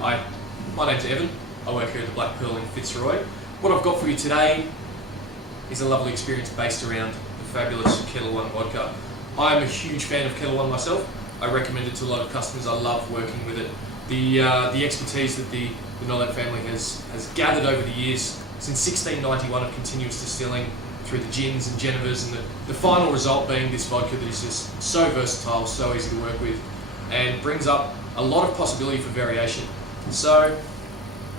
Hi, my name's Evan. I work here at the Black Pearl in Fitzroy. What I've got for you today is a lovely experience based around the fabulous Ketel One vodka. I'm a huge fan of Ketel One myself. I recommend it to a lot of customers. I love working with it. The expertise that the Melbourne family has gathered over the years since 1691 of continuous distilling through the gins and genevers, and the final result being this vodka that is just so versatile, so easy to work with, and brings up a lot of possibility for variation. So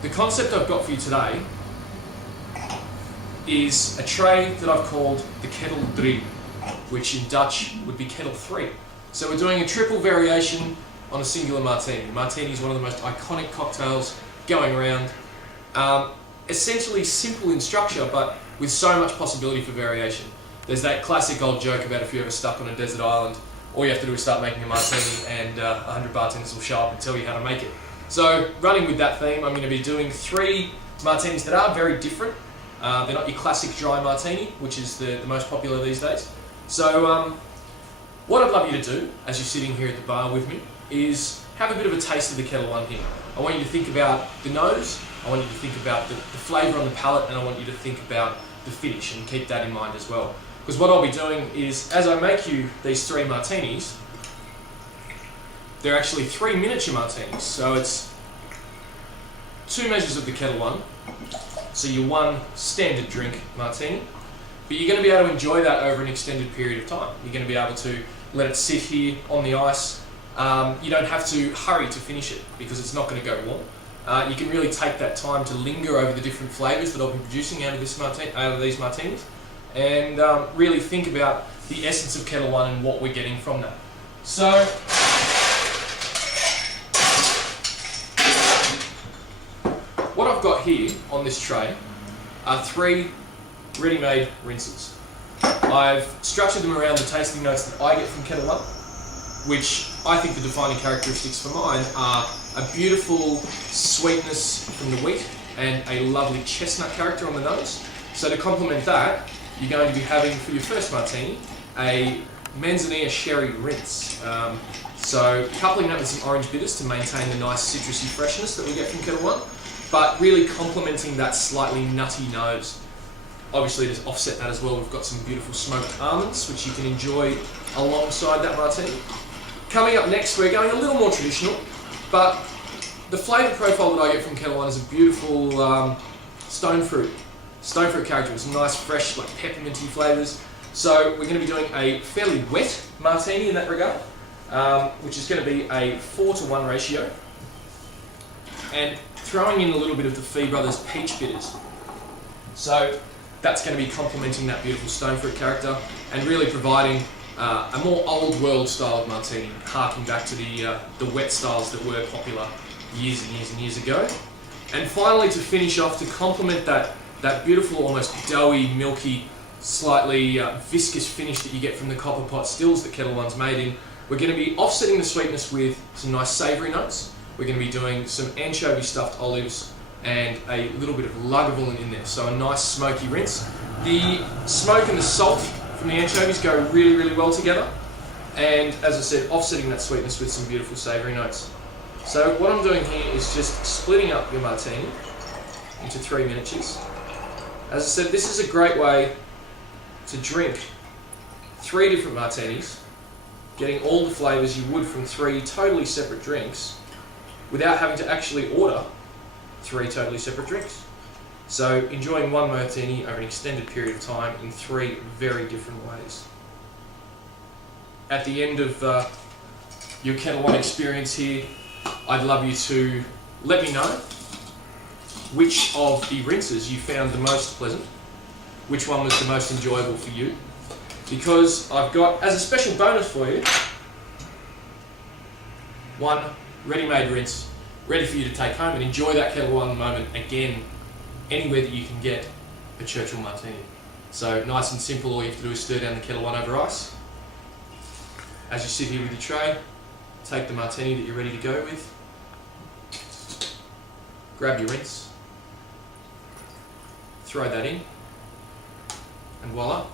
the concept I've got for you today is a tray that I've called the Ketel 3, which in Dutch would be Ketel 3. So we're doing a triple variation on a singular martini. Martini is one of the most iconic cocktails going around. Essentially simple in structure, but with so much possibility for variation. There's that classic old joke about if you're ever stuck on a desert island, all you have to do is start making a martini and 100 bartenders will show up and tell you how to make it. So running with that theme, I'm going to be doing 3 martinis that are very different. They're not your classic dry martini, which is the most popular these days. So what I'd love you to do, as you're sitting here at the bar with me, is have a bit of a taste of the Ketel One here. I want you to think about the nose, I want you to think about the flavour on the palate, and I want you to think about the finish, and keep that in mind as well. Because what I'll be doing is, as I make you these 3 martinis, they're actually 3 miniature martinis. So it's 2 measures of the Ketel One, so your 1 standard drink martini. But you're going to be able to enjoy that over an extended period of time. You're going to be able to let it sit here on the ice. You don't have to hurry to finish it because it's not going to go warm. You can really take that time to linger over the different flavours that I'll be producing out of these martinis, and really think about the essence of Ketel One and what we're getting from that. So, what I've got here on this tray are 3 ready-made rinses. I've structured them around the tasting notes that I get from Ketel One, which I think the defining characteristics for mine are a beautiful sweetness from the wheat and a lovely chestnut character on the nose. So to complement that, you're going to be having for your first martini a Manzanilla sherry rinse. So coupling that with some orange bitters to maintain the nice citrusy freshness that we get from Ketel One, but really complementing that slightly nutty nose. Obviously, to offset that as well, we've got some beautiful smoked almonds, which you can enjoy alongside that martini. Coming up next, we're going a little more traditional, but the flavour profile that I get from Ketel One is a beautiful stone fruit character with some nice, fresh, like pepperminty flavours. So we're going to be doing a fairly wet martini in that regard, which is going to be a 4-to-1 ratio, and throwing in a little bit of the Fee Brothers peach bitters. So that's going to be complementing that beautiful stone fruit character and really providing a more old world style of martini, harking back to the wet styles that were popular years and years and years ago. And finally, to finish off, to complement that beautiful, almost doughy, milky, slightly viscous finish that you get from the copper pot stills that Ketel One's made in, we're going to be offsetting the sweetness with some nice savoury notes. We're going to be doing some anchovy stuffed olives and a little bit of Lagavulin in there, so a nice smoky rinse. The smoke and the salt from the anchovies go really, really well together, and as I said, offsetting that sweetness with some beautiful savoury notes. So what I'm doing here is just splitting up your martini into 3 miniatures. As I said, this is a great way to drink 3 different martinis, getting all the flavours you would from 3 totally separate drinks without having to actually order 3 totally separate drinks. So enjoying 1 martini over an extended period of time in 3 very different ways. At the end of your Ketel One experience here, I'd love you to let me know which of the rinses you found the most pleasant, which one was the most enjoyable for you, because I've got, as a special bonus for you, 1 ready-made rinse ready for you to take home and enjoy that Ketel One moment again anywhere that you can get a Churchill martini. So nice and simple, all you have to do is stir down the Ketel One over ice. As you sit here with your tray, take the martini that you're ready to go with, grab your rinse, throw that in, and voila.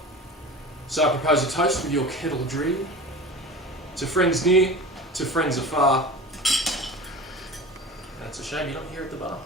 So I propose a toast with your Ketel Dream to friends near, to friends afar, and a It's a shame you're not here at the bar.